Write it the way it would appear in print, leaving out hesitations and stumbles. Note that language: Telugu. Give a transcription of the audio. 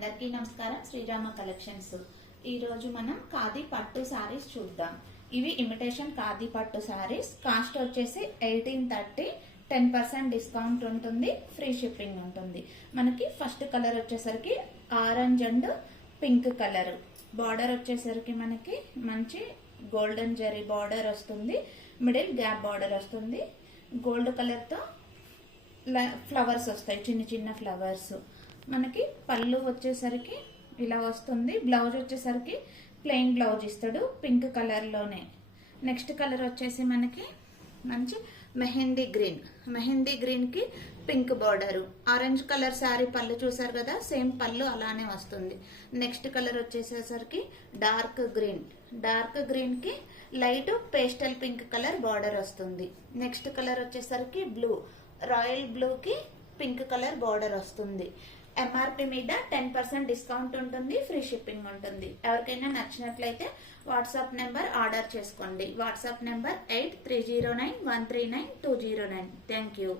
అందరికీ నమస్కారం. శ్రీరామ కలెక్షన్స్. ఈ రోజు మనం ఖాదీ పట్టు సారీస్ చూద్దాం. ఇవి ఇమిటేషన్ ఖాదీ పట్టు సారీస్. కాస్ట్ వచ్చేసి 1830. 10% డిస్కౌంట్ ఉంటుంది, ఫ్రీ షిప్పింగ్ ఉంటుంది. మనకి ఫస్ట్ కలర్ వచ్చేసరికి orange and pink colour. Border వచ్చేసరికి మనకి మంచి గోల్డెన్ జరీ బార్డర్ వస్తుంది, మిడిల్ గ్యాప్ బార్డర్ వస్తుంది. గోల్డ్ కలర్ తో ఫ్లవర్స్ వస్తాయి, చిన్న చిన్న ఫ్లవర్స్. మనకి పళ్ళు వచ్చేసరికి ఇలా వస్తుంది. బ్లౌజ్ వచ్చేసరికి ప్లెయిన్ బ్లౌజ్ ఇస్తాడు, పింక్ కలర్ లోనే. నెక్స్ట్ కలర్ వచ్చేసి మనకి మంచి మెహందీ గ్రీన్. మెహందీ గ్రీన్ కి pink border. Orange colour sari పళ్ళు చూసారు కదా, సేమ్ పళ్ళు అలానే వస్తుంది. నెక్స్ట్ కలర్ వచ్చేసరికి డార్క్ గ్రీన్. డార్క్ గ్రీన్ కి light pastel pink colour border వస్తుంది. నెక్స్ట్ కలర్ వచ్చేసరికి బ్లూ. రాయల్ బ్లూ కి పింక్ కలర్ బార్డర్ వస్తుంది. ఎంఆర్పి మీద 10% డిస్కౌంట్ ఉంటుంది, ఫ్రీ షిప్పింగ్ ఉంటుంది. ఎవరికైనా నచ్చినట్లయితే వాట్సాప్ నెంబర్ ఆర్డర్ చేసుకోండి. WhatsApp number 8309139209. Thank you.